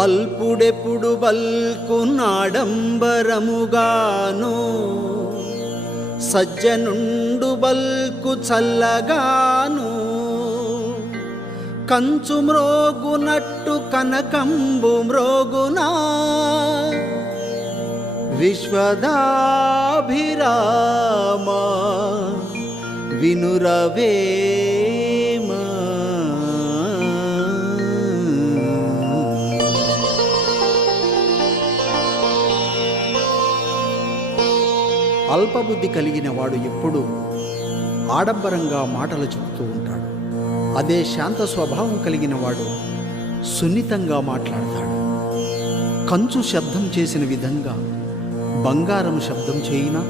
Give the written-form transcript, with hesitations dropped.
అల్పుడెప్పుడు బల్కునాడంబరముగాను, సజ్జనుండు bulk చల్లగాను. కంచు మ్రోగునట్టు కనకంబు మ్రోగునా, విశ్వదాభిరామ వినురవేమ. అల్పబుద్ధి కలిగిన వాడు ఎప్పుడూ ఆడంబరంగా మాటలు చెబుతూ ఉంటాడు. అదే శాంత స్వభావం కలిగిన వాడు సున్నితంగా మాట్లాడతాడు. కంచు శబ్దం చేసిన విధంగా బంగారం శబ్దం చేయినా